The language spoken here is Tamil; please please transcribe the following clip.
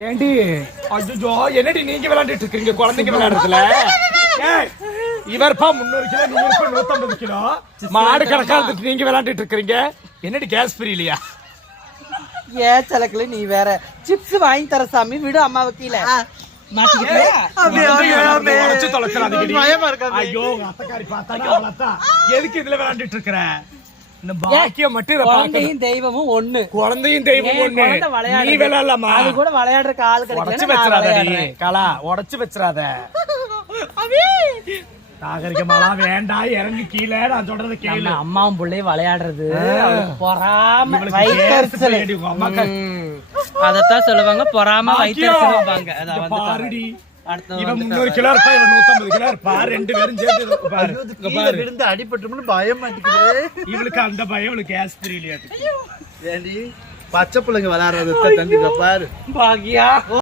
ஏண்டி? ஐயோ என்னடி நீங்க விளையாண்டுட்டு இருக்கீங்க? குழந்தைங்க விளையாடுறதுல? ஏய், இவர்ப்பா முன்னூறு கிலோ நீங்க இருப்பா நூத்தம்பது கிலோ. மாடு கணக்கா இருந்துட்டு நீங்க விளையாண்டுட்டு இருக்கீங்க. என்னடி கேஸ் பிரியலையா ஏ சலக்குல நீ வேற? சிப்ஸ் வாங்கி தர சாமி விடு அம்மாவை கீழே. ஐயோ அத்தைக்காரி எதுக்கு இதுல விளையாண்டுட்டு இருக்கிற? பாக்கியம் மட்டும். குழந்தையும் தெய்வமும் ஒண்ணு. குழந்தையும் தெய்வம் ஏன் ஒண்ணு? நீ விளையாடலாமா? அது கூட விளையாடுறதுக்கு ஆள் உடச்சு விளையாடுறேன். கலா உடச்சு வச்சிடாத. நாகரிகமாலாம் வேண்டாம் இறங்கி கீழே. நான் சொல்றது கேளு. நம்ம அம்மாவும் பிள்ளையும் விளையாடுறது. பொறாம அதத்தான் சொல்லுவாங்க பொறாம அதான் பாருடி. இவன் முன்னூறு கிலோ இருப்பா இவன் நூத்தம்பது கிலோ இருப்பா. ரெண்டு பேரும் சேர்ந்து பாரு. விழுந்து அடிபட்டும்னு பயம் மாட்டேங்குது இவளுக்கு அந்த பயம் இவளுக்கு கேஸ் தெரியலையா ஏண்டி? பச்சை பிள்ளைங்க விளையாடுறத தண்டி பாரு. பாக்கியா?